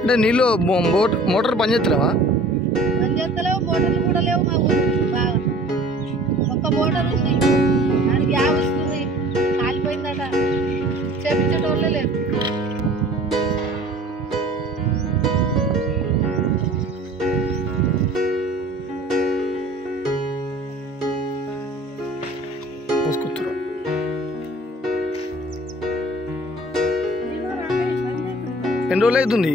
అంటే నీళ్ళు మోటార్ పనిచేస్తలేవా? పనిచేస్తలేవు, మోటార్లు కూడా లేవు మా ఊరు. బాగా ఒక్క మోటార్ ఉంది, దానికి గ్యాస్ వస్తుంది, కాలిపోయిందట, చేపించేటోళ్ళే లేదు. ఎన్ని రోజులు అవుతుంది?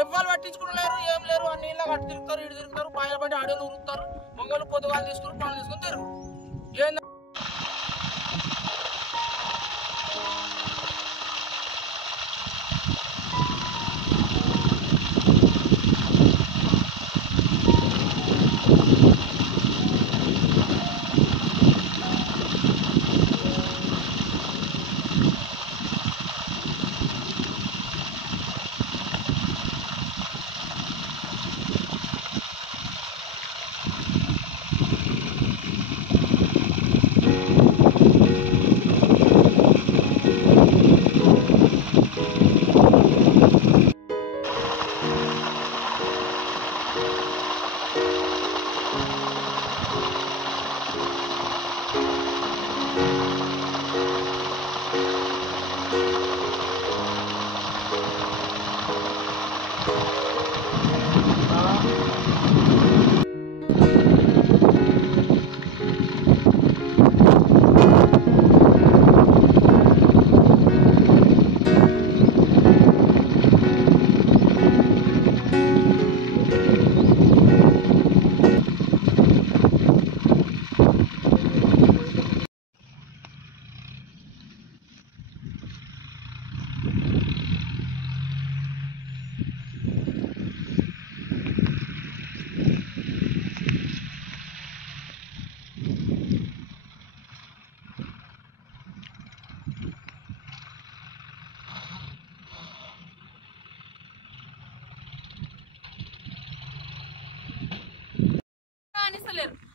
ఎవరు పట్టించుకోలేరు, ఏం లేరు. అన్ని ఇళ్ళ కట్టు తిరుగుతారు, ఇటు తిరుగుతారు, పాయల పట్టి అడవులు ఉరుకుతారు. మొగలు పొద్దుగాలు తీసుకుని పనులు తీసుకుని తిరుగు.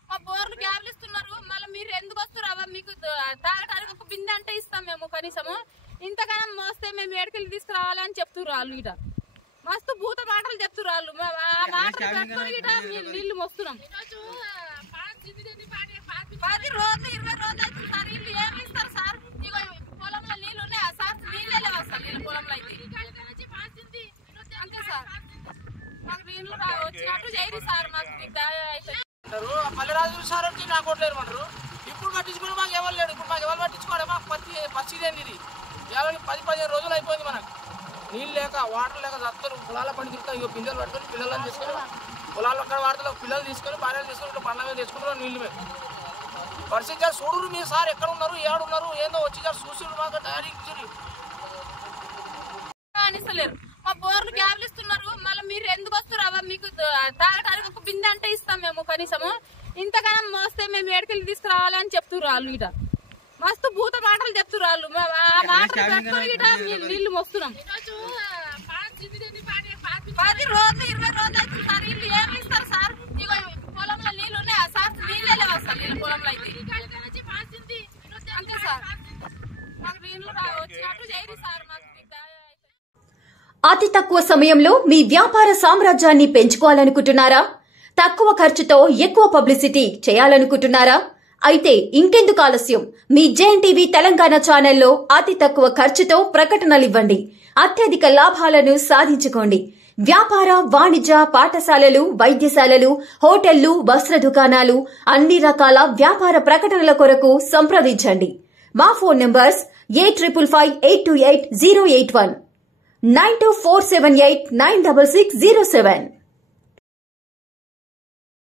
మా బోర్లు గ్యాబ్లు ఇస్తున్నారు, మళ్ళీ మీరు ఎందుకు వస్తున్నారు? మీకు తాగడానికి ఒక బిందె అంటే ఇస్తాం మేము, కనీసము ఇంతగానం మోస్తే మేము ఏడుకెళ్ళి తీసుకురావాలి అని చెప్తున్నారు వాళ్ళు. ఇట మస్తు భూత మాటలు చెప్తున్నారు వాళ్ళు. ఆ మాటలు కట్టుకొని ఇట నీళ్లు మోస్తున్నాం. 10 రోజులు 20 రోజులు అవుతుంది సార్. వీళ్ళు ఏమి ఇస్తారు సార్? ఇక పొలంలో నీళ్ళు ఉన్నాయా సార్? నీళ్ళే లేవు అసలు వీళ్ళ పొలంలో అయితే. అంతే సార్, మాకు నీళ్ళు వచ్చినట్టు చేయరు సార్. మాకు పల్లెరాజు సార్ వచ్చి నాకు కొట్టలేరు అంటారు. ఇప్పుడు పట్టించుకుని మాకు ఎవరు లేడు. ఇప్పుడు మాకు ఎవరు పట్టించుకోవాలి? మాకు పచ్చిదేంది ఇది. 10-15 రోజులు అయిపోయింది. మనకు నీళ్ళు లేక వాటర్ లేక చస్తారు. పొలాల పని తిరుగుతారు. ఇక పిల్లలు పట్టుకొని పిల్లలని తీసుకొని పొలాలు అక్కడ వాడతారు. పిల్లలు తీసుకొని భార్యలు తీసుకొని పండ్ల మీద తీసుకుంటారు. నీళ్ళు మీద పరిస్థితి చూడరు. మీరు సార్ ఎక్కడ ఉన్నారు, ఏడున్నారు, ఏందో వచ్చి చూసి మాకు తయారీ అనిస్తలేరు. మా బోర్లు గ్యాబ్లు ఇస్తున్నారు, మళ్ళీ మీరు ఎందుకు వస్తున్నారు? మీకు తాగడానికి ఒక బిందె అంటే ఇస్తాం మేము, కనీసము ఇంతగానం మోస్తే మేము ఏడుకెళ్ళి తీసుకురావాలి అని చెప్తున్నారు వాళ్ళు. ఇట మస్తు భూత మాటలు చెప్తున్నారు వాళ్ళు. ఆ మాటలు కట్టుకొని ఇట నీళ్లు మోస్తున్నాం. 10 రోజులు 20 రోజులు అవుతుంది సార్. వీళ్ళు ఏమి ఇస్తారు సార్? ఇక పొలంలో నీళ్ళు ఉన్నాయా సార్? నీళ్ళే లేవు అసలు వీళ్ళ పొలంలో అయితే. అంతే సార్, మాకు నీళ్ళు వచ్చినట్టు చేయరు సార్. మాకు అతి తక్కువ సమయంలో మీ వ్యాపార సామ్రాజ్యాన్ని పెంచుకోవాలనుకుంటున్నారా? తక్కువ ఖర్చుతో ఎక్కువ పబ్లిసిటీ చేయాలనుకుంటున్నారా? అయితే ఇంకెందుకు ఆలస్యం? మీ జేఎన్టీవీ తెలంగాణ ఛానల్లో అతి తక్కువ ఖర్చుతో ప్రకటనలివ్వండి. అత్యధిక లాభాలను సాధించుకోండి. వ్యాపార, వాణిజ్య, పాఠశాలలు, వైద్యశాలలు, హోటళ్లు, వస్త్ర దుకాణాలు, అన్ని రకాల వ్యాపార ప్రకటనల కొరకు సంప్రదించండి. మా ఫోన్ నంబర్స్ 8558280881 9247896607.